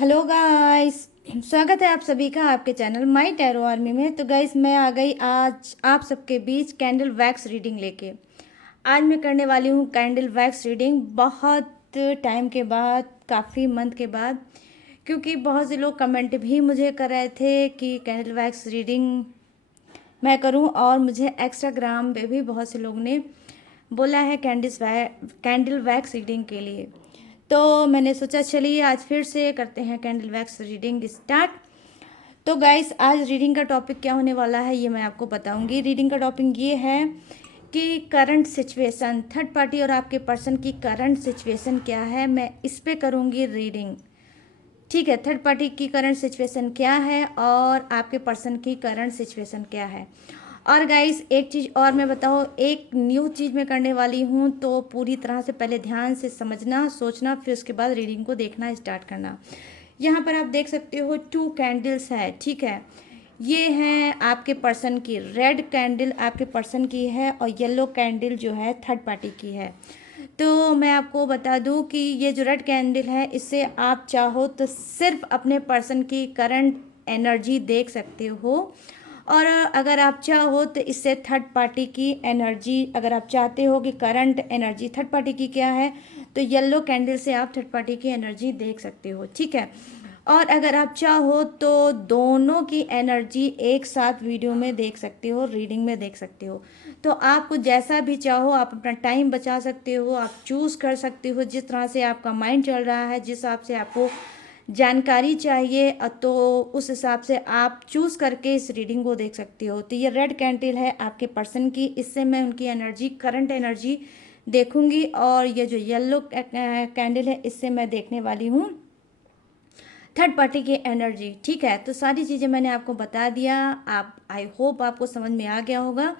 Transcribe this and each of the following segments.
Hello guys. स्वागत है आप सभी का आपके चैनल माई टैरो आर्मी में। तो गाइस मैं आ गई आज आप सबके बीच कैंडल वैक्स रीडिंग लेके। आज मैं करने वाली हूँ कैंडल वैक्स रीडिंग बहुत टाइम के बाद, काफ़ी मंथ के बाद, क्योंकि बहुत से लोग कमेंट भी मुझे कर रहे थे कि कैंडल वैक्स रीडिंग मैं करूं, और मुझे एक्स्टाग्राम पे भी बहुत से लोग ने बोला है कैंडल वैक्स रीडिंग के लिए। तो मैंने सोचा चलिए आज फिर से करते हैं कैंडल वैक्स रीडिंग स्टार्ट। तो गाइस आज रीडिंग का टॉपिक क्या होने वाला है ये मैं आपको बताऊंगी। रीडिंग का टॉपिक ये है कि करंट सिचुएशन, थर्ड पार्टी और आपके पर्सन की करंट सिचुएशन क्या है, मैं इस पे करूंगी रीडिंग। ठीक है, थर्ड पार्टी की करंट सिचुएशन क्या है और आपके पर्सन की करंट सिचुएशन क्या है। और गाइस एक चीज़ और मैं बताऊँ, एक न्यू चीज़ मैं करने वाली हूँ, तो पूरी तरह से पहले ध्यान से समझना, सोचना, फिर उसके बाद रीडिंग को देखना स्टार्ट करना। यहाँ पर आप देख सकते हो 2 कैंडल्स है। ठीक है, ये हैं आपके पर्सन की। रेड कैंडल आपके पर्सन की है और येलो कैंडल जो है थर्ड पार्टी की है। तो मैं आपको बता दूं कि ये जो रेड कैंडल है, इससे आप चाहो तो सिर्फ अपने पर्सन की करंट एनर्जी देख सकते हो, और अगर आप चाहो तो इससे थर्ड पार्टी की एनर्जी, अगर आप चाहते हो कि करंट एनर्जी थर्ड पार्टी की क्या है, तो येलो कैंडल से आप थर्ड पार्टी की एनर्जी देख सकते हो। ठीक है, और अगर आप चाहो तो दोनों की एनर्जी एक साथ वीडियो में देख सकते हो, रीडिंग में देख सकते हो। तो आपको जैसा भी चाहो आप अपना टाइम बचा सकते हो, आप चूज़ कर सकते हो जिस तरह से आपका माइंड चल रहा है, जिस हिसाब से आपको जानकारी चाहिए, तो उस हिसाब से आप चूज़ करके इस रीडिंग को देख सकते हो। तो ये रेड कैंडल है आपके पर्सन की, इससे मैं उनकी एनर्जी, करंट एनर्जी देखूंगी, और ये जो येलो कैंडल है इससे मैं देखने वाली हूँ थर्ड पार्टी की एनर्जी। ठीक है, तो सारी चीज़ें मैंने आपको बता दिया। आप, आई होप आपको समझ में आ गया होगा।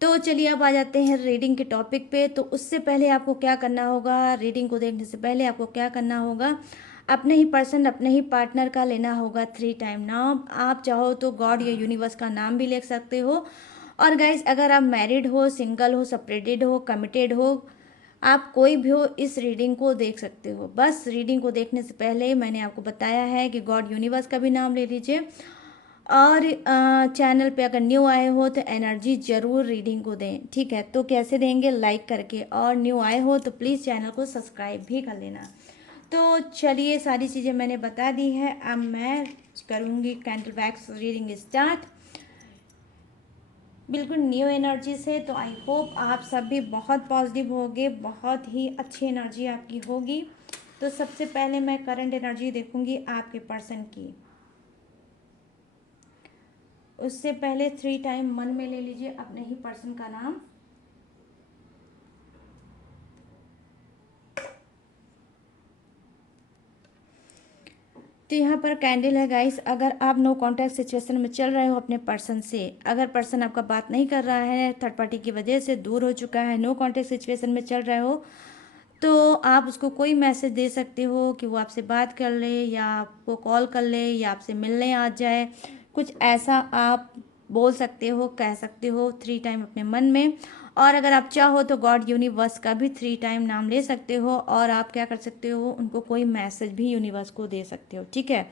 तो चलिए अब आ जाते हैं रीडिंग के टॉपिक पे। तो उससे पहले आपको क्या करना होगा, रीडिंग को देखने से पहले आपको क्या करना होगा, अपने ही पर्सन, अपने ही पार्टनर का लेना होगा 3 टाइम नाम। आप चाहो तो गॉड या यूनिवर्स का नाम भी ले सकते हो। और गाइज अगर आप मैरिड हो, सिंगल हो, सेपरेटेड हो, कमिटेड हो, आप कोई भी हो, इस रीडिंग को देख सकते हो। बस रीडिंग को देखने से पहले मैंने आपको बताया है कि गॉड यूनिवर्स का भी नाम ले लीजिए, और चैनल पे अगर न्यू आए हो तो एनर्जी ज़रूर रीडिंग को दें। ठीक है, तो कैसे देंगे, लाइक करके, और न्यू आए हो तो प्लीज़ चैनल को सब्सक्राइब भी कर लेना। तो चलिए सारी चीज़ें मैंने बता दी है, अब मैं करूँगी कैंडल वैक्स रीडिंग स्टार्ट बिल्कुल न्यू एनर्जी से। तो आई होप आप सब भी बहुत पॉजिटिव होगे, बहुत ही अच्छी एनर्जी आपकी होगी। तो सबसे पहले मैं करंट एनर्जी देखूंगी आपके पर्सन की। उससे पहले 3 टाइम मन में ले लीजिए अपने ही पर्सन का नाम। तो यहाँ पर कैंडल है गाइस, अगर आप नो कांटेक्ट सिचुएशन में चल रहे हो अपने पर्सन से, अगर पर्सन आपका बात नहीं कर रहा है, थर्ड पार्टी की वजह से दूर हो चुका है, नो कांटेक्ट सिचुएशन में चल रहे हो, तो आप उसको कोई मैसेज दे सकते हो कि वो आपसे बात कर ले, या आपको कॉल कर ले, या आपसे मिलने आ जाए। कुछ ऐसा आप बोल सकते हो, कह सकते हो 3 टाइम अपने मन में। और अगर आप चाहो तो गॉड यूनिवर्स का भी 3 टाइम नाम ले सकते हो, और आप क्या कर सकते हो, उनको कोई मैसेज भी यूनिवर्स को दे सकते हो। ठीक है,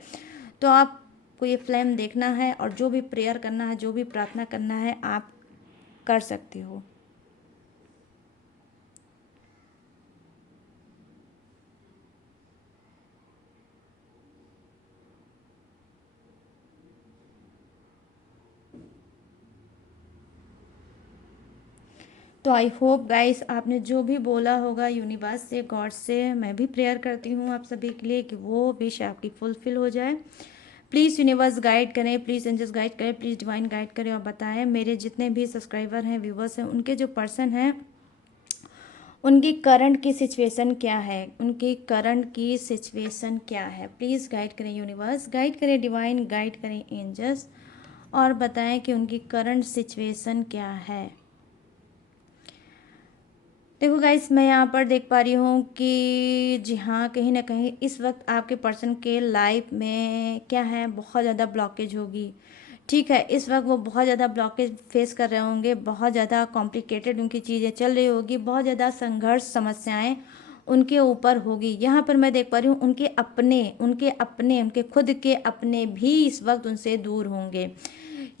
तो आपको ये फ्लेम देखना है, और जो भी प्रेयर करना है, जो भी प्रार्थना करना है, आप कर सकते हो। तो आई होप गाइस आपने जो भी बोला होगा यूनिवर्स से, गॉड से, मैं भी प्रेयर करती हूँ आप सभी के लिए कि वो विश आपकी फुलफिल हो जाए। प्लीज़ यूनिवर्स गाइड करें, प्लीज़ एंजल्स गाइड करें, प्लीज़ डिवाइन गाइड करें, और बताएं मेरे जितने भी सब्सक्राइबर हैं, व्यूवर्स हैं, उनके जो पर्सन हैं, उनकी करंट की सिचुएशन क्या है, उनकी करंट की सिचुएशन क्या है। प्लीज़ गाइड करें यूनिवर्स, गाइड करें डिवाइन, गाइड करें एंजल्स, और बताएं कि उनकी करंट सिचुएशन क्या है। देखो गाइस मैं यहाँ पर देख पा रही हूँ कि जी हाँ, कहीं ना कहीं इस वक्त आपके पर्सन के लाइफ में क्या है, बहुत ज़्यादा ब्लॉकेज होगी। ठीक है, इस वक्त वो बहुत ज़्यादा ब्लॉकेज फेस कर रहे होंगे, बहुत ज़्यादा कॉम्प्लिकेटेड उनकी चीज़ें चल रही होगी, बहुत ज़्यादा संघर्ष, समस्याएं उनके ऊपर होगी। यहाँ पर मैं देख पा रही हूँ उनके खुद के अपने भी इस वक्त उनसे दूर होंगे।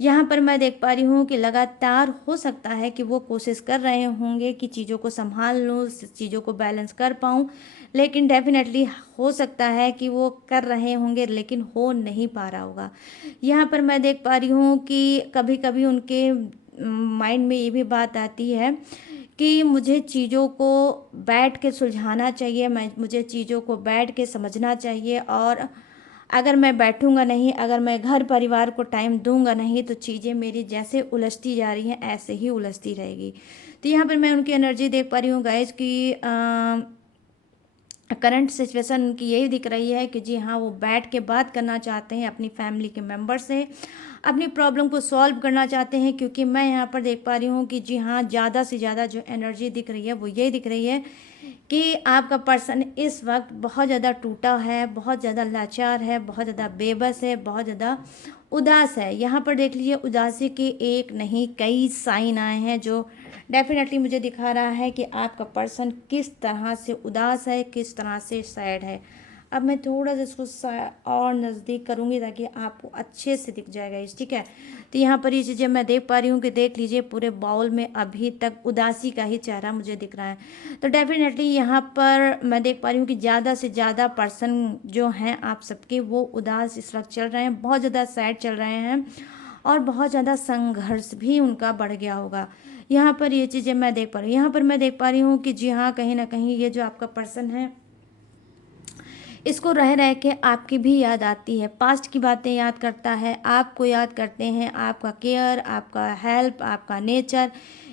यहाँ पर मैं देख पा रही हूँ कि लगातार हो सकता है कि वो कोशिश कर रहे होंगे कि चीज़ों को संभाल लूँ, चीज़ों को बैलेंस कर पाऊँ, लेकिन डेफिनेटली हो सकता है कि वो कर रहे होंगे लेकिन हो नहीं पा रहा होगा। यहाँ पर मैं देख पा रही हूँ कि कभी कभी उनके माइंड में ये भी बात आती है कि मुझे चीज़ों को बैठ के सुलझाना चाहिए, मुझे चीज़ों को बैठ के समझना चाहिए, और अगर मैं बैठूंगा नहीं, अगर मैं घर परिवार को टाइम दूंगा नहीं, तो चीज़ें मेरी जैसे उलझती जा रही हैं ऐसे ही उलझती रहेगी। तो यहाँ पर मैं उनकी एनर्जी देख पा रही हूँ गाइज कि करंट सिचुएशन उनकी यही दिख रही है कि जी हाँ, वो बैठ के बात करना चाहते हैं अपनी फैमिली के मेंबर से, अपनी प्रॉब्लम को सॉल्व करना चाहते हैं। क्योंकि मैं यहाँ पर देख पा रही हूँ कि जी हाँ, ज़्यादा से ज़्यादा जो एनर्जी दिख रही है वो यही दिख रही है कि आपका पर्सन इस वक्त बहुत ज़्यादा टूटा है, बहुत ज़्यादा लाचार है, बहुत ज़्यादा बेबस है, बहुत ज़्यादा उदास है। यहाँ पर देख लीजिए, उदासी के एक नहीं कई साइन आए हैं जो डेफिनेटली मुझे दिखा रहा है कि आपका पर्सन किस तरह से उदास है, किस तरह से सैड है। अब मैं थोड़ा सा इसको और नज़दीक करूँगी ताकि आपको अच्छे से दिख जाएगा इस, ठीक है। तो यहाँ पर ये चीज़ें मैं देख पा रही हूँ कि देख लीजिए, पूरे बाउल में अभी तक उदासी का ही चेहरा मुझे दिख रहा है। तो डेफिनेटली यहाँ पर मैं देख पा रही हूँ कि ज़्यादा से ज़्यादा पर्सन जो हैं आप सबके, वो उदास इस वक्त चल रहे हैं, बहुत ज़्यादा सैड चल रहे हैं, और बहुत ज़्यादा संघर्ष भी उनका बढ़ गया होगा। यहाँ पर ये चीज़ें मैं देख पा रही हूँ। यहाँ पर मैं देख पा रही हूँ कि जी हाँ, कहीं ना कहीं ये जो आपका पर्सन है, इसको रह रह के आपकी भी याद आती है, पास्ट की बातें याद करता है, आपको याद करते हैं, आपका केयर, आपका हेल्प, आपका नेचर,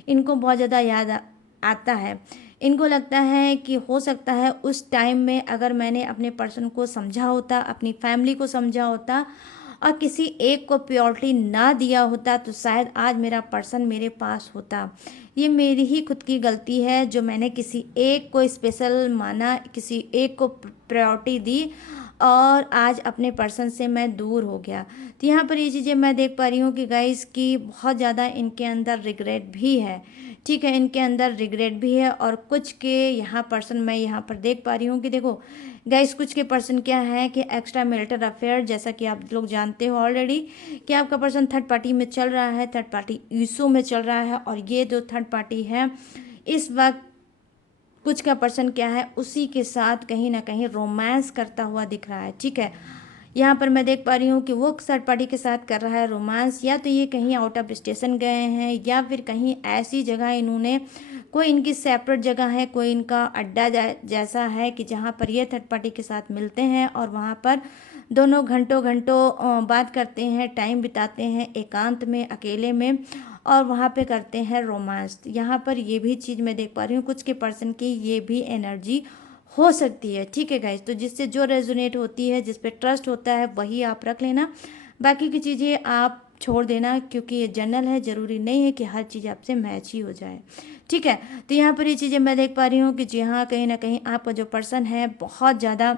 इनको बहुत ज़्यादा आता है। इनको लगता है कि हो सकता है उस टाइम में अगर मैंने अपने पर्सन को समझा होता, अपनी फैमिली को समझा होता, और किसी एक को प्योरिटी ना दिया होता, तो शायद आज मेरा पर्सन मेरे पास होता। ये मेरी ही खुद की गलती है जो मैंने किसी एक को स्पेशल माना, किसी एक को प्रायोरिटी दी, और आज अपने पर्सन से मैं दूर हो गया। तो यहाँ पर ये चीज़ें मैं देख पा रही हूँ कि गाइस की बहुत ज़्यादा इनके अंदर रिग्रेट भी है, ठीक है, इनके अंदर रिग्रेट भी है। और कुछ के यहाँ पर्सन मैं यहाँ पर देख पा रही हूँ कि देखो गाइस, कुछ के पर्सन क्या है कि एक्स्ट्रा मैरिटल अफेयर, जैसा कि आप लोग जानते हो ऑलरेडी कि आपका पर्सन थर्ड पार्टी में चल रहा है, थर्ड पार्टी इशू में चल रहा है, और ये जो थर्ड पार्टी है इस वक्त कुछ का पर्सन क्या है, उसी के साथ कहीं ना कहीं रोमांस करता हुआ दिख रहा है, ठीक है। यहाँ पर मैं देख पा रही हूँ कि वो थर्ड पार्टी के साथ कर रहा है रोमांस, या तो ये कहीं आउट ऑफ स्टेशन गए हैं, या फिर कहीं ऐसी जगह इन्होंने, कोई इनकी सेपरेट जगह है, कोई इनका अड्डा जैसा है कि जहाँ पर ये थर्ड पार्टी के साथ मिलते हैं और वहाँ पर दोनों घंटों घंटों बात करते हैं, टाइम बिताते हैं एकांत में, अकेले में, और वहाँ पे करते हैं रोमांस। यहाँ पर ये भी चीज़ मैं देख पा रही हूँ, कुछ के पर्सन की ये भी एनर्जी हो सकती है, ठीक है गाइज। तो जिससे जो रेजोनेट होती है, जिस पे ट्रस्ट होता है, वही आप रख लेना, बाकी की चीज़ें आप छोड़ देना, क्योंकि ये जनरल है, ज़रूरी नहीं है कि हर चीज़ आपसे मैच ही हो जाए, ठीक है। तो यहाँ पर ये चीज़ें मैं देख पा रही हूँ कि जी हाँ, कहीं ना कहीं आपका जो पर्सन है बहुत ज़्यादा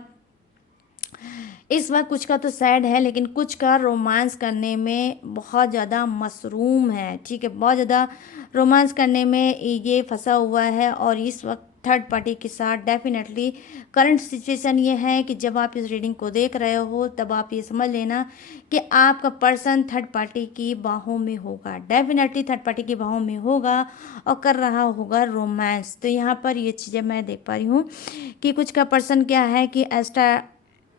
इस वक्त, कुछ का तो सैड है लेकिन कुछ का रोमांस करने में बहुत ज़्यादा मसरूम है, ठीक है, बहुत ज़्यादा रोमांस करने में ये फंसा हुआ है। और इस वक्त थर्ड पार्टी के साथ डेफिनेटली करंट सिचुएशन ये है कि जब आप इस रीडिंग को देख रहे हो तब आप ये समझ लेना कि आपका पर्सन थर्ड पार्टी की बाहों में होगा, डेफिनेटली थर्ड पार्टी की बाहों में होगा और कर रहा होगा रोमांस। तो यहाँ पर ये चीज़ें मैं देख पा रही हूँ कि कुछ का पर्सन क्या है कि एक्स्ट्रा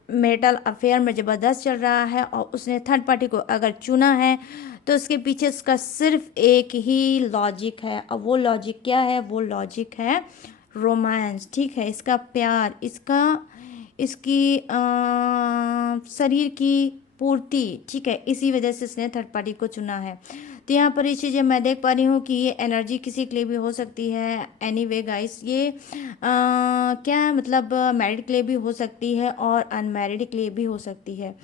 मैरिटल अफेयर में ज़बरदस्त चल रहा है, और उसने थर्ड पार्टी को अगर चुना है तो उसके पीछे उसका सिर्फ एक ही लॉजिक है, और वो लॉजिक क्या है, वो लॉजिक है रोमांस, ठीक है, इसका प्यार, इसकी शरीर की पूर्ति, ठीक है, इसी वजह से इसने थर्ड पार्टी को चुना है। तो यहाँ पर ये चीज़ें मैं देख पा रही हूँ कि ये एनर्जी किसी के लिए भी हो सकती है। एनीवे गाइस, ये क्या मतलब मैरिड के लिए भी हो सकती है और अनमैरिड के लिए भी हो सकती है,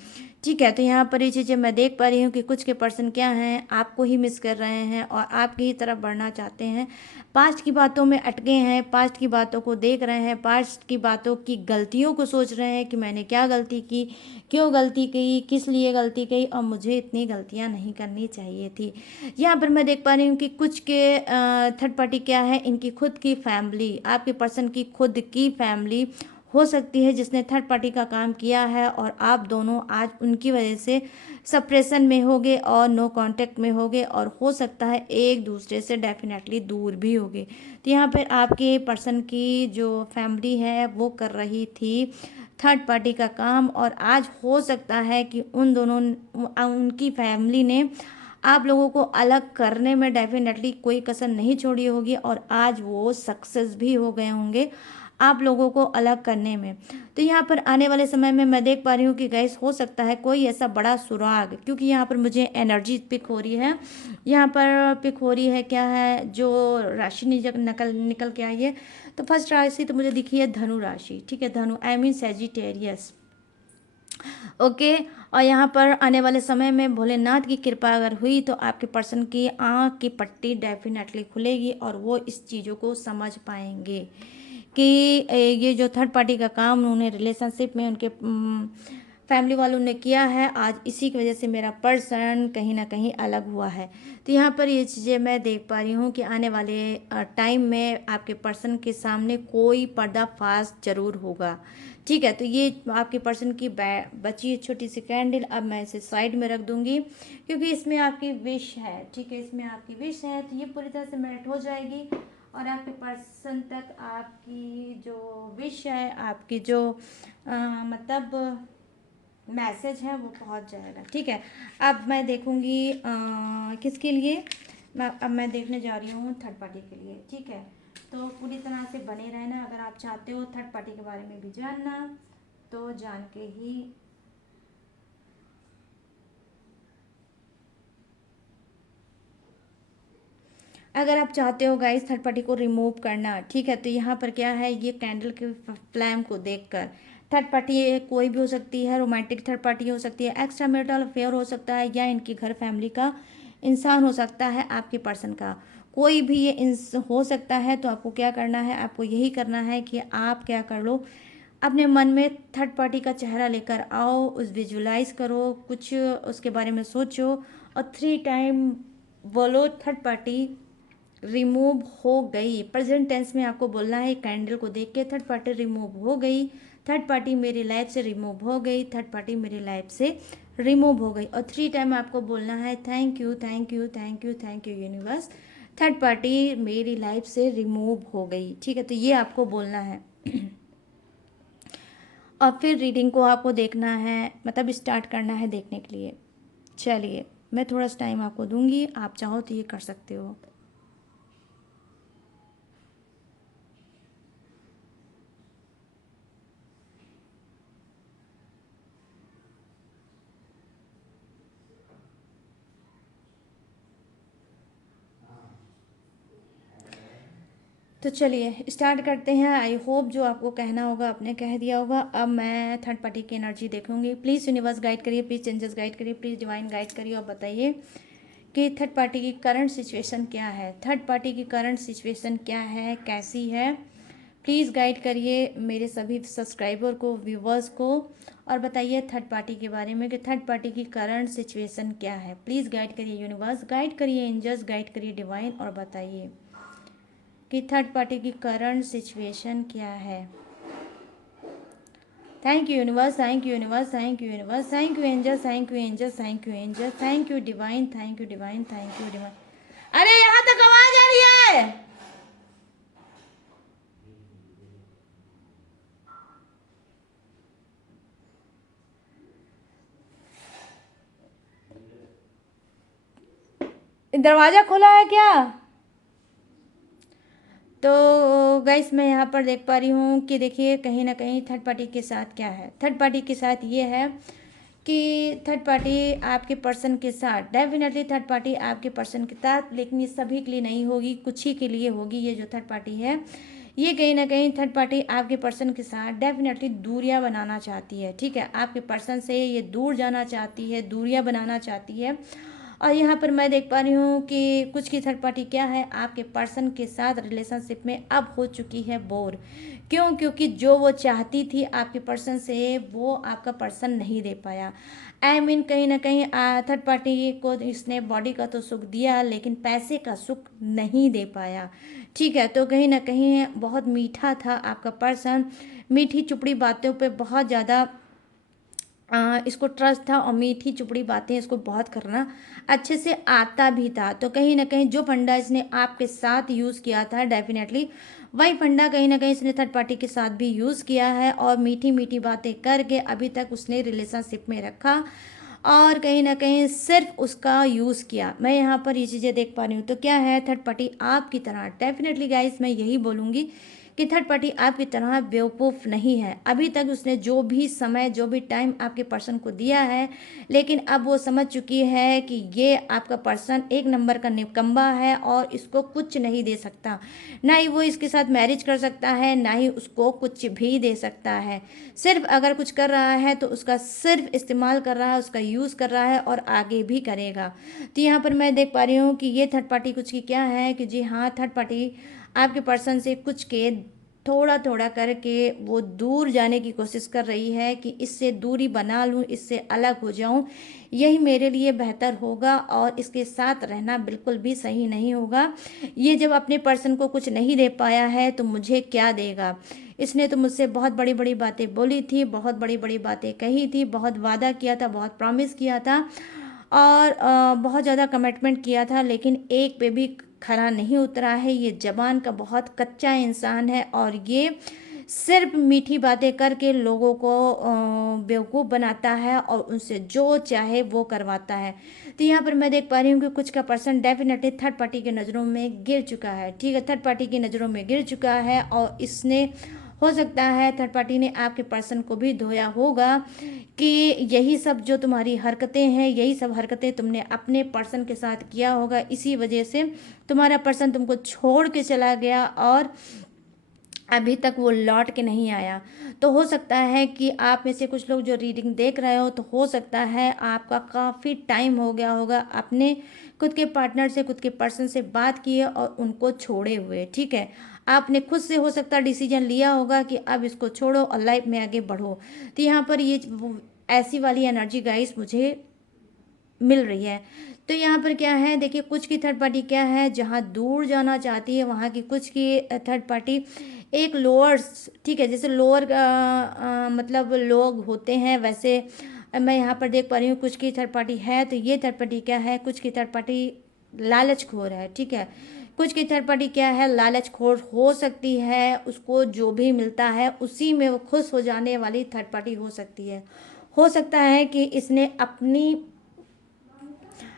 ठीक है, तो यहाँ पर ये चीज़ें मैं देख पा रही हूँ कि कुछ के पर्सन क्या हैं, आपको ही मिस कर रहे हैं और आपकी ही तरफ बढ़ना चाहते हैं। पास्ट की बातों में अटके हैं, पास्ट की बातों को देख रहे हैं, पास्ट की बातों की गलतियों को सोच रहे हैं कि मैंने क्या गलती की, क्यों गलती की, किस लिए गलती की और मुझे इतनी गलतियाँ नहीं करनी चाहिए थी। यहाँ पर मैं देख पा रही हूँ कि कुछ के थर्ड पार्टी क्या है, इनकी खुद की फैमिली, आपके पर्सन की खुद की फैमिली हो सकती है जिसने थर्ड पार्टी का काम किया है और आप दोनों आज उनकी वजह से सप्रेशन में होगे और नो कांटेक्ट में होगे और हो सकता है एक दूसरे से डेफिनेटली दूर भी होगे। तो यहाँ पर आपके पर्सन की जो फैमिली है वो कर रही थी थर्ड पार्टी का काम और आज हो सकता है कि उन दोनों उनकी फैमिली ने आप लोगों को अलग करने में डेफिनेटली कोई कसर नहीं छोड़ी होगी और आज वो सक्सेस भी हो गए होंगे आप लोगों को अलग करने में। तो यहाँ पर आने वाले समय में मैं देख पा रही हूँ कि गैस हो सकता है कोई ऐसा बड़ा सुराग, क्योंकि यहाँ पर मुझे एनर्जी पिक हो रही है, यहाँ पर पिक हो रही है क्या है जो राशि निकल निकल के आई है। तो फर्स्ट राशि तो मुझे दिखी है धनु राशि, ठीक है, धनु आई मीन सेजिटेरियस। ओके, और यहाँ पर आने वाले समय में भोलेनाथ की कृपा अगर हुई तो आपके पर्सन की आँख की पट्टी डेफिनेटली खुलेगी और वो इस चीज़ों को समझ पाएंगे कि ये जो थर्ड पार्टी का काम उन्होंने रिलेशनशिप में उनके फैमिली वालों ने किया है, आज इसी की वजह से मेरा पर्सन कहीं ना कहीं अलग हुआ है। तो यहाँ पर ये चीज़ें मैं देख पा रही हूँ कि आने वाले टाइम में आपके पर्सन के सामने कोई पर्दाफाश जरूर होगा। ठीक है, तो ये आपके पर्सन की बची है छोटी सी कैंडल, अब मैं इसे साइड में रख दूंगी क्योंकि इसमें आपकी विश है। ठीक है, इसमें आपकी विश है तो ये पूरी तरह से मेल्ट हो जाएगी और आपके पर्सन तक आपकी जो विश है, आपकी जो मतलब मैसेज है वो पहुंच जाएगा। ठीक है, अब मैं देखूंगी किसके लिए, अब मैं देखने जा रही हूँ थर्ड पार्टी के लिए। ठीक है, तो पूरी तरह से बने रहना, अगर आप चाहते हो थर्ड पार्टी के बारे में भी जानना तो जान के ही अगर आप चाहते हो गाइस थर्ड पार्टी को रिमूव करना। ठीक है, तो यहाँ पर क्या है, ये कैंडल के फ्लैम को देखकर थर्ड पार्टी कोई भी हो सकती है, रोमांटिक थर्ड पार्टी हो सकती है, एक्स्ट्रा मैरिटल अफेयर हो सकता है या इनकी घर फैमिली का इंसान हो सकता है, आपके पर्सन का कोई भी ये हो सकता है। तो आपको क्या करना है, आपको यही करना है कि आप क्या कर लो, अपने मन में थर्ड पार्टी का चेहरा लेकर आओ, उस विजुलाइज करो, कुछ उसके बारे में सोचो और 3 टाइम बोलो थर्ड पार्टी रिमूव हो गई। प्रेजेंट टेंस में आपको बोलना है कैंडल को देख के, थर्ड पार्टी रिमूव हो गई, थर्ड पार्टी मेरी लाइफ से रिमूव हो गई, थर्ड पार्टी मेरी लाइफ से रिमूव हो गई और 3 टाइम आपको बोलना है thank you thank you thank you thank you universe, third party मेरी लाइफ से रिमूव हो गई। ठीक है, तो ये आपको बोलना है और फिर रीडिंग को आपको देखना है, मतलब स्टार्ट करना है देखने के लिए। चलिए, मैं थोड़ा सा टाइम आपको दूंगी, आप चाहो तो ये कर सकते हो। तो चलिए स्टार्ट करते हैं। आई होप जो आपको कहना होगा आपने कह दिया होगा। अब मैं थर्ड पार्टी की एनर्जी देखूंगी। प्लीज़ यूनिवर्स गाइड करिए, प्लीज़ चेंजेस गाइड करिए, प्लीज़ डिवाइन गाइड करिए और बताइए कि थर्ड पार्टी की करंट सिचुएशन क्या है, थर्ड पार्टी की करंट सिचुएशन क्या है, कैसी है। प्लीज़ गाइड करिए मेरे सभी सब्सक्राइबर को, व्यूवर्स को और बताइए थर्ड पार्टी के बारे में कि थर्ड पार्टी की करंट सिचुएशन क्या है। प्लीज़ गाइड करिए यूनिवर्स, गाइड करिए एंजल्स, गाइड करिए डिवाइन और बताइए कि थर्ड पार्टी की करंट सिचुएशन क्या है। Thank you universe, thank you universe, thank you universe, thank you angels, thank you angels, thank you angels, thank you divine, thank you divine, thank you divine. अरे यहाँ तक आवाज आ रही है। दरवाजा खुला है क्या? तो गाइस मैं यहाँ पर देख पा रही हूँ कि देखिए कहीं ना कहीं थर्ड पार्टी के साथ क्या है, थर्ड पार्टी के साथ ये है कि थर्ड पार्टी आपके पर्सन के साथ, डेफिनेटली थर्ड पार्टी आपके पर्सन के साथ, लेकिन ये सभी के लिए नहीं होगी, कुछ ही के लिए होगी। ये जो थर्ड पार्टी है ये कहीं ना कहीं थर्ड पार्टी आपके पर्सन के साथ डेफिनेटली दूरियां बनाना चाहती है, ठीक है। आपके पर्सन से ये दूर जाना चाहती है, दूरियां बनाना चाहती है। और यहाँ पर मैं देख पा रही हूँ कि कुछ की थर्ड पार्टी क्या है, आपके पर्सन के साथ रिलेशनशिप में अब हो चुकी है बोर। क्यों? क्योंकि जो वो चाहती थी आपके पर्सन से वो आपका पर्सन नहीं दे पाया। आई मीन कहीं ना कहीं थर्ड पार्टी को इसने बॉडी का तो सुख दिया लेकिन पैसे का सुख नहीं दे पाया, ठीक है। तो कहीं ना कहीं बहुत मीठा था आपका पर्सन, मीठी चुपड़ी बातों पे बहुत ज़्यादा इसको ट्रस्ट था और मीठी चुपड़ी बातें इसको बहुत करना अच्छे से आता भी था। तो कहीं ना कहीं जो फंडा इसने आपके साथ यूज़ किया था डेफिनेटली वही फंडा कहीं ना कहीं इसने थर्ड पार्टी के साथ भी यूज़ किया है और मीठी मीठी बातें करके अभी तक उसने रिलेशनशिप में रखा और कहीं ना कहीं सिर्फ उसका यूज़ किया। मैं यहाँ पर ये चीज़ें देख पा रही हूँ। तो क्या है, थर्ड पार्टी आपकी तरह डेफिनेटली गाइस मैं यही बोलूँगी कि थर्ड पार्टी आपकी तरह बेवकूफ़ नहीं है। अभी तक उसने जो भी समय जो भी टाइम आपके पर्सन को दिया है, लेकिन अब वो समझ चुकी है कि ये आपका पर्सन एक नंबर का निकम्मा है और इसको कुछ नहीं दे सकता। ना ही वो इसके साथ मैरिज कर सकता है, ना ही उसको कुछ भी दे सकता है। सिर्फ अगर कुछ कर रहा है तो उसका सिर्फ इस्तेमाल कर रहा है, उसका यूज़ कर रहा है और आगे भी करेगा। तो यहाँ पर मैं देख पा रही हूँ कि ये थर्ड पार्टी कुछ की क्या है कि जी हाँ, थर्ड पार्टी आपके पर्सन से कुछ के थोड़ा थोड़ा करके वो दूर जाने की कोशिश कर रही है कि इससे दूरी बना लूँ, इससे अलग हो जाऊँ, यही मेरे लिए बेहतर होगा और इसके साथ रहना बिल्कुल भी सही नहीं होगा। ये जब अपने पर्सन को कुछ नहीं दे पाया है तो मुझे क्या देगा। इसने तो मुझसे बहुत बड़ी बड़ी बातें बोली थी, बहुत बड़ी बड़ी बातें कही थी, बहुत वादा किया था, बहुत प्रॉमिस किया था और बहुत ज़्यादा कमिटमेंट किया था, लेकिन एक पे भी खरा नहीं उतरा है। ये जबान का बहुत कच्चा इंसान है और ये सिर्फ मीठी बातें करके लोगों को बेवकूफ़ बनाता है और उनसे जो चाहे वो करवाता है। तो यहाँ पर मैं देख पा रही हूँ कि कुछ का पर्सन डेफिनेटली थर्ड पार्टी के नज़रों में गिर चुका है, ठीक है। थर्ड पार्टी की नज़रों में गिर चुका है और इसने हो सकता है थर्ड पार्टी ने आपके पर्सन को भी धोया होगा कि यही सब जो तुम्हारी हरकतें हैं, यही सब हरकतें तुमने अपने पर्सन के साथ किया होगा, इसी वजह से तुम्हारा पर्सन तुमको छोड़ के चला गया और अभी तक वो लौट के नहीं आया। तो हो सकता है कि आप में से कुछ लोग जो रीडिंग देख रहे हो तो हो सकता है आपका काफ़ी टाइम हो गया होगा अपने खुद के पार्टनर से, खुद के पर्सन से बात किए और उनको छोड़े हुए, ठीक है। आपने खुद से हो सकता है डिसीजन लिया होगा कि अब इसको छोड़ो और लाइफ में आगे बढ़ो। तो यहाँ पर ये ऐसी वाली एनर्जी गाइस मुझे मिल रही है। तो यहाँ पर क्या है, देखिए कुछ की थर्ड पार्टी क्या है, जहाँ दूर जाना चाहती है वहाँ की कुछ की थर्ड पार्टी एक लोअर्स, ठीक है, जैसे लोअर मतलब लोग होते हैं वैसे मैं यहाँ पर देख पा रही हूँ कुछ की थर्ड पार्टी है। तो ये थर्ड पार्टी क्या है, कुछ की थर्ड पार्टी लालच खोर है, ठीक है। कुछ की थर्ड पार्टी क्या है, लालच खोर हो सकती है, उसको जो भी मिलता है उसी में वो खुश हो जाने वाली थर्ड पार्टी हो सकती है। हो सकता है कि इसने अपने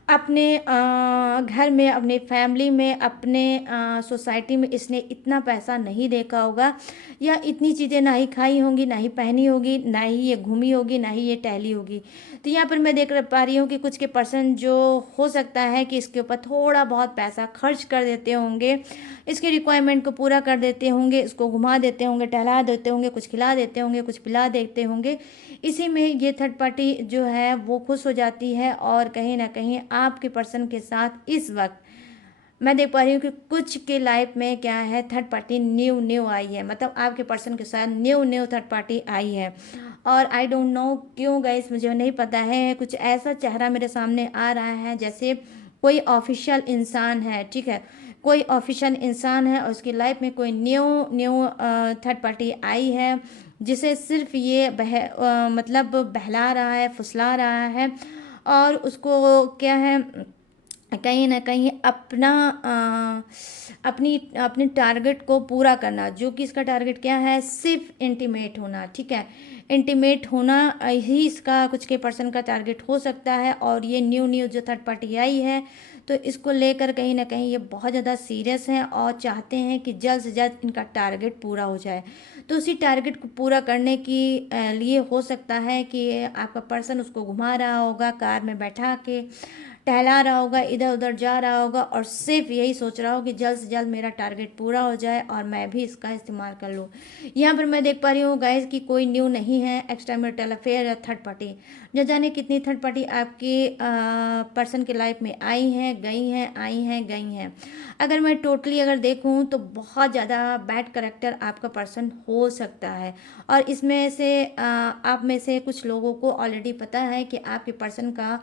घर में, अपने फैमिली में, अपने सोसाइटी में इसने इतना पैसा नहीं देखा होगा या इतनी चीज़ें ना ही खाई होंगी, ना ही पहनी होगी, ना ही ये घूमी होगी, ना ही ये टहली होगी। तो यहाँ पर मैं देख पा रही हूँ कि कुछ के पर्सन जो हो सकता है कि इसके ऊपर थोड़ा बहुत पैसा खर्च कर देते होंगे, इसकी रिक्वायरमेंट को पूरा कर देते होंगे, इसको घुमा देते होंगे, टहला देते होंगे, कुछ खिला देते होंगे, कुछ पिला देते होंगे। इसी में ये थर्ड पार्टी जो है वो खुश हो जाती है और कहीं ना कहीं आपके पर्सन के साथ इस वक्त मैं देख पा रही हूँ कि कुछ के लाइफ में क्या है, थर्ड पार्टी न्यू न्यू आई है, मतलब आपके पर्सन के साथ न्यू न्यू थर्ड पार्टी आई है। और आई डोंट नो क्यों गाइस, मुझे नहीं पता है, कुछ ऐसा चेहरा मेरे सामने आ रहा है जैसे कोई ऑफिशियल इंसान है, ठीक है। कोई ऑफिशियल इंसान है और उसकी लाइफ में कोई न्यू न्यू थर्ड पार्टी आई है जिसे सिर्फ ये मतलब बहला रहा है, फुसला रहा है और उसको क्या है, कहीं ना कहीं अपनी अपने टारगेट को पूरा करना, जो कि इसका टारगेट क्या है, सिर्फ इंटीमेट होना, ठीक है। इंटीमेट होना ही इसका कुछ के पर्सन का टारगेट हो सकता है और ये न्यू न्यू जो थर्ड पार्टी आई है तो इसको लेकर कहीं ना कहीं ये बहुत ज़्यादा सीरियस हैं और चाहते हैं कि जल्द से जल्द इनका टारगेट पूरा हो जाए। तो उसी टारगेट को पूरा करने की लिए हो सकता है कि आपका पर्सन उसको घुमा रहा होगा कार में बैठा के, टहला रहा होगा, इधर उधर जा रहा होगा और सिर्फ यही सोच रहा हो कि जल्द से जल्द मेरा टारगेट पूरा हो जाए और मैं भी इसका इस्तेमाल कर लूँ। यहाँ पर मैं देख पा रही हूँ गाइस कि कोई न्यू नहीं है एक्स्ट्रा मैरिटल अफेयर या थर्ड पार्टी। न जाने कितनी थर्ड पार्टी आपके पर्सन के लाइफ में आई हैं, गई हैं, आई हैं, गई हैं। अगर मैं टोटली अगर देखूँ तो बहुत ज़्यादा बैड करेक्टर आपका पर्सन हो सकता है। और इसमें से आप में से कुछ लोगों को ऑलरेडी पता है कि आपके पर्सन का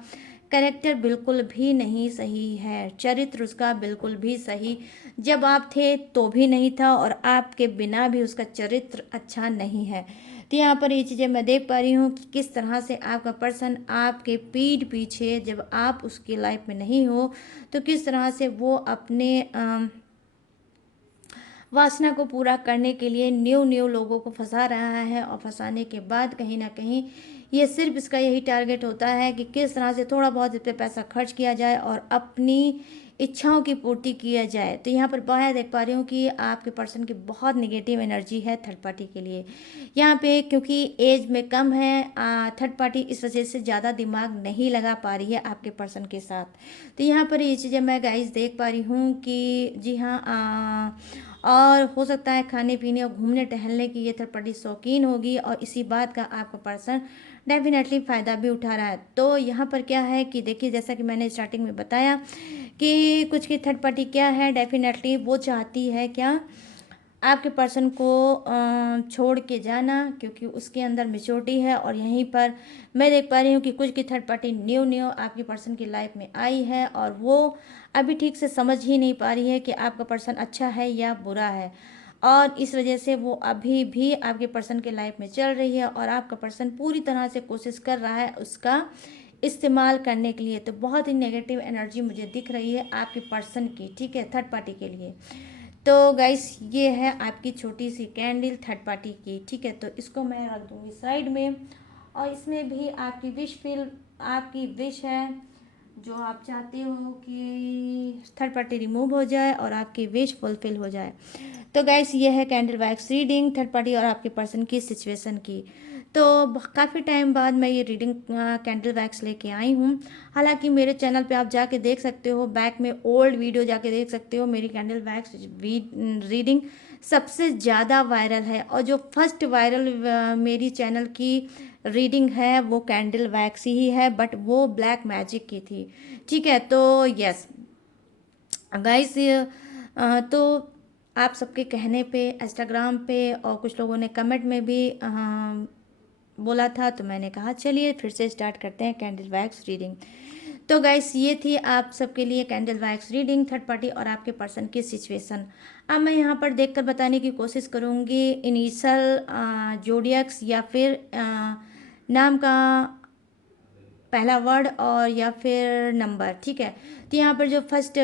कैरेक्टर बिल्कुल भी नहीं सही है, चरित्र उसका बिल्कुल भी सही जब आप थे तो भी नहीं था और आपके बिना भी उसका चरित्र अच्छा नहीं है। तो यहाँ पर ये चीज़ें मैं देख पा रही हूँ कि किस तरह से आपका पर्सन आपके पीठ पीछे जब आप उसकी लाइफ में नहीं हो तो किस तरह से वो अपने वासना को पूरा करने के लिए न्यू न्यू लोगों को फंसा रहा है और फंसाने के बाद कहीं ना कहीं ये सिर्फ इसका यही टारगेट होता है कि किस तरह से थोड़ा बहुत इस पर पैसा खर्च किया जाए और अपनी इच्छाओं की पूर्ति किया जाए। तो यहाँ पर बाहर देख पा रही हूँ कि आपके पर्सन की बहुत निगेटिव एनर्जी है थर्ड पार्टी के लिए। यहाँ पे क्योंकि एज में कम है थर्ड पार्टी, इस वजह से ज़्यादा दिमाग नहीं लगा पा रही है आपके पर्सन के साथ। तो यहाँ पर ये चीज़ें मैं गाइस देख पा रही हूँ कि जी हाँ, और हो सकता है खाने पीने और घूमने टहलने की ये थर्ड पार्टी शौकीन होगी और इसी बात का आपका पर्सन डेफिनेटली फ़ायदा भी उठा रहा है। तो यहाँ पर क्या है कि देखिए, जैसा कि मैंने स्टार्टिंग में बताया कि कुछ की थर्ड पार्टी क्या है, डेफिनेटली वो चाहती है क्या, आपके पर्सन को छोड़ के जाना, क्योंकि उसके अंदर मेच्योरिटी है। और यहीं पर मैं देख पा रही हूँ कि कुछ की थर्ड पार्टी न्यू न्यू आपके पर्सन की लाइफ में आई है और वो अभी ठीक से समझ ही नहीं पा रही है कि आपका पर्सन अच्छा है या बुरा है, और इस वजह से वो अभी भी आपके पर्सन के लाइफ में चल रही है और आपका पर्सन पूरी तरह से कोशिश कर रहा है उसका इस्तेमाल करने के लिए। तो बहुत ही नेगेटिव एनर्जी मुझे दिख रही है आपके पर्सन की, ठीक है, थर्ड पार्टी के लिए। तो गाइस ये है आपकी छोटी सी कैंडल थर्ड पार्टी की, ठीक है। तो इसको मैं रख दूंगी साइड में और इसमें भी आपकी आपकी विश है जो आप चाहते हो कि थर्ड पार्टी रिमूव हो जाए और आपकी विश फुलफिल हो जाए। तो गाइस ये है candle wax reading third party और आपके पर्सन की सिचुएशन की। तो काफ़ी टाइम बाद मैं ये रीडिंग कैंडल वैक्स लेके आई हूँ। हालांकि मेरे चैनल पे आप जाके देख सकते हो, बैक में ओल्ड वीडियो जाके देख सकते हो, मेरी कैंडल वैक्स रीडिंग सबसे ज़्यादा वायरल है। और जो फर्स्ट वायरल मेरी चैनल की रीडिंग है वो कैंडल वैक्स ही है, बट वो ब्लैक मैजिक की थी, ठीक है। तो यस गाइस, तो आप सबके कहने पे इंस्टाग्राम पे और कुछ लोगों ने कमेंट में भी बोला था, तो मैंने कहा चलिए फिर से स्टार्ट करते हैं कैंडल वैक्स रीडिंग। तो गाइस ये थी आप सबके लिए candle wax reading third party और आपके पर्सन की सिचुएशन। अब मैं यहाँ पर देखकर बताने की कोशिश करूँगी इनिशियल जोडियक्स या फिर नाम का पहला वर्ड और या फिर नंबर, ठीक है। तो यहाँ पर जो फर्स्ट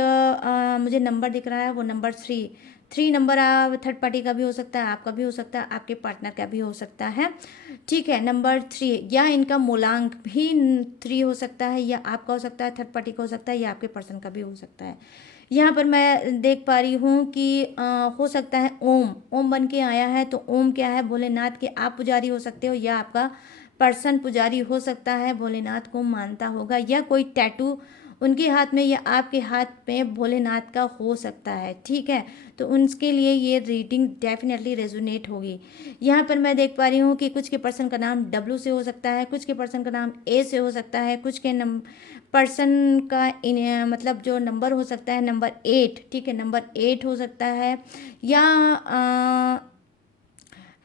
मुझे नंबर दिख रहा है वो नंबर 3 नंबर थर्ड पार्टी का भी हो सकता है, आपका भी हो सकता है, आपके पार्टनर का भी हो सकता है, ठीक है। नंबर 3 या इनका मूलांक भी 3 हो सकता है, या आपका हो सकता है, थर्ड पार्टी का हो सकता है, या आपके पर्सन का भी हो सकता है। यहाँ पर मैं देख पा रही हूँ कि हो सकता है ओम ओम बन के आया है। तो ओम क्या है, भोलेनाथ के आप पुजारी हो सकते हो या आपका पर्सन पुजारी हो सकता है, भोलेनाथ को मानता होगा, या कोई टैटू उनके हाथ में या आपके हाथ में भोलेनाथ का हो सकता है, ठीक है। तो उनके लिए ये रीडिंग डेफिनेटली रेजोनेट होगी। यहाँ पर मैं देख पा रही हूँ कि कुछ के पर्सन का नाम डब्ल्यू से हो सकता है, कुछ के पर्सन का नाम ए से हो सकता है, कुछ के पर्सन का मतलब जो नंबर हो सकता है नंबर 8, ठीक है, नंबर 8 हो सकता है, या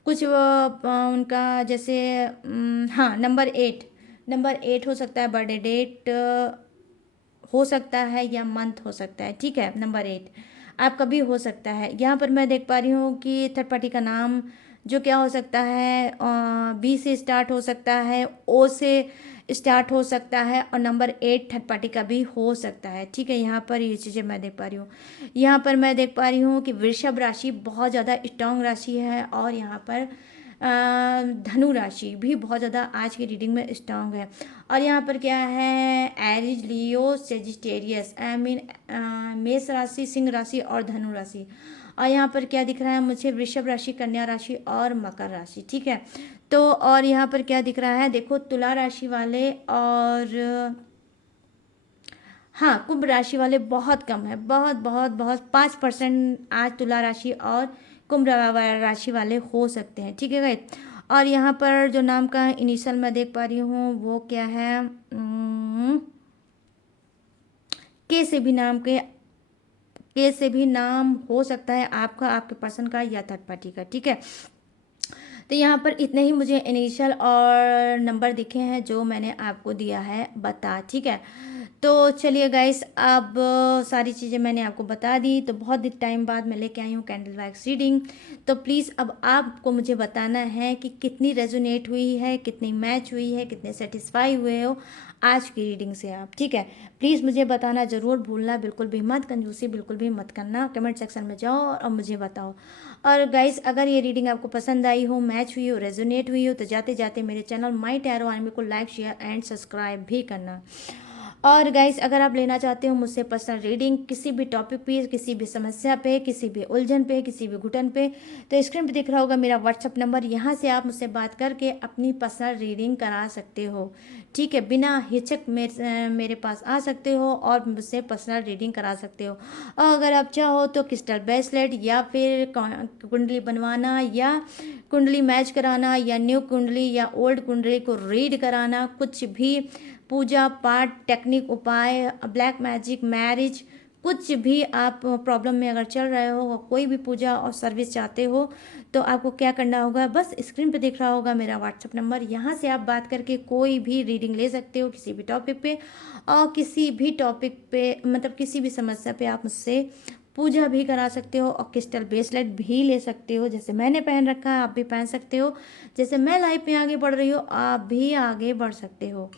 कुछ उनका जैसे हाँ नंबर 8 हो सकता है, बर्थडे डेट हो सकता है या मंथ हो सकता है, ठीक है। नंबर 8 आपका भी हो सकता है। यहाँ पर मैं देख पा रही हूँ कि थर्ड पार्टी का नाम जो क्या हो सकता है, बी से स्टार्ट हो सकता है, ओ से स्टार्ट हो सकता है, और नंबर 8 थर्ड पार्टी का भी हो सकता है, ठीक है। यहाँ पर ये चीज़ें मैं देख पा रही हूँ। यहाँ पर मैं देख पा रही हूँ कि वृषभ राशि बहुत ज़्यादा स्ट्रांग राशि है, और यहाँ पर धनु राशि भी बहुत ज़्यादा आज की रीडिंग में स्ट्रांग है। और यहाँ पर क्या है, एरिज, लियो, सेजिटेरियस, आई मीन मेष राशि, सिंह राशि और धनु राशि। और यहाँ पर क्या दिख रहा है मुझे, वृषभ राशि, कन्या राशि और मकर राशि, ठीक है। तो और यहाँ पर क्या दिख रहा है, देखो तुला राशि वाले और हाँ, कुंभ राशि वाले बहुत कम है, बहुत बहुत बहुत 5% आज तुला राशि और कुंभ राशि वाले हो सकते हैं, ठीक है गाइस। और यहाँ पर जो नाम का इनिशियल मैं देख पा रही हूँ वो क्या है, के से भी नाम के से भी नाम हो सकता है आपका, आपके पर्सन का या थर्ड पार्टी का, ठीक है। तो यहाँ पर इतने ही मुझे इनिशियल और नंबर दिखे हैं जो मैंने आपको दिया है बता, ठीक है। तो चलिए गाइस, अब सारी चीज़ें मैंने आपको बता दी, तो बहुत टाइम बाद मैं लेके आई हूँ कैंडल वैक्स रीडिंग। तो प्लीज़ अब आपको मुझे बताना है कि कितनी रेजोनेट हुई है, कितनी मैच हुई है, कितने सेटिस्फाई हुए हो आज की रीडिंग से आप, ठीक है। प्लीज़ मुझे बताना ज़रूर भूलना बिल्कुल भी मत, कंजूसी बिल्कुल भी मत करना। कमेंट सेक्शन में जाओ और मुझे बताओ। और गाइस, अगर ये रीडिंग आपको पसंद आई हो, मैच हुई हो, रेजोनेट हुई हो, तो जाते जाते मेरे चैनल माई टैरो आर्मी को लाइक, शेयर एंड सब्सक्राइब भी करना। और गाइस, अगर आप लेना चाहते हो मुझसे पर्सनल रीडिंग किसी भी टॉपिक पे, किसी भी समस्या पे, किसी भी उलझन पे, किसी भी घुटन पे, तो स्क्रीन पे दिख रहा होगा मेरा व्हाट्सअप नंबर, यहाँ से आप मुझसे बात करके अपनी पर्सनल रीडिंग करा सकते हो, ठीक है। बिना हिचक मेरे पास आ सकते हो और मुझसे पर्सनल रीडिंग करा सकते हो। और अगर आप चाहो तो क्रिस्टल ब्रेसलेट या फिर कुंडली बनवाना या कुंडली मैच कराना या न्यू कुंडली या ओल्ड कुंडली को रीड कराना, कुछ भी पूजा पाठ टेक्निक उपाय, ब्लैक मैजिक, मैरिज, कुछ भी आप प्रॉब्लम में अगर चल रहे हो, कोई भी पूजा और सर्विस चाहते हो, तो आपको क्या करना होगा, बस स्क्रीन पे दिख रहा होगा मेरा व्हाट्सअप नंबर, यहाँ से आप बात करके कोई भी रीडिंग ले सकते हो किसी भी टॉपिक पे। और किसी भी टॉपिक पे मतलब किसी भी समस्या पे आप मुझसे पूजा भी करा सकते हो और क्रिस्टल ब्रेसलेट भी ले सकते हो। जैसे मैंने पहन रखा है आप भी पहन सकते हो, जैसे मैं लाइफ में आगे बढ़ रही हूँ आप भी आगे बढ़ सकते हो।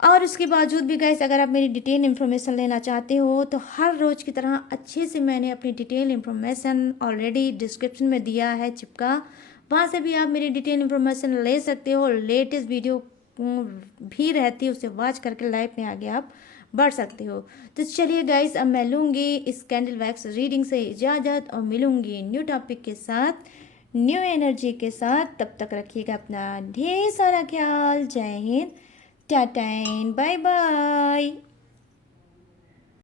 और उसके बावजूद भी गाइस, अगर आप मेरी डिटेल इन्फॉर्मेशन लेना चाहते हो तो हर रोज़ की तरह अच्छे से मैंने अपनी डिटेल इन्फॉर्मेशन ऑलरेडी डिस्क्रिप्शन में दिया है चिपका, वहाँ से भी आप मेरी डिटेल इन्फॉर्मेशन ले सकते हो। लेटेस्ट वीडियो भी रहती है, उसे वॉच करके लाइफ में आगे आप बढ़ सकते हो। तो चलिए गाइस, अब मैं लूँगी इस कैंडल वैक्स रीडिंग से इजाज़त और मिलूँगी न्यू टॉपिक के साथ, न्यू एनर्जी के साथ। तब तक रखिएगा अपना ढेर सारा ख्याल। जय हिंद, टाटा एंड बाय बाय।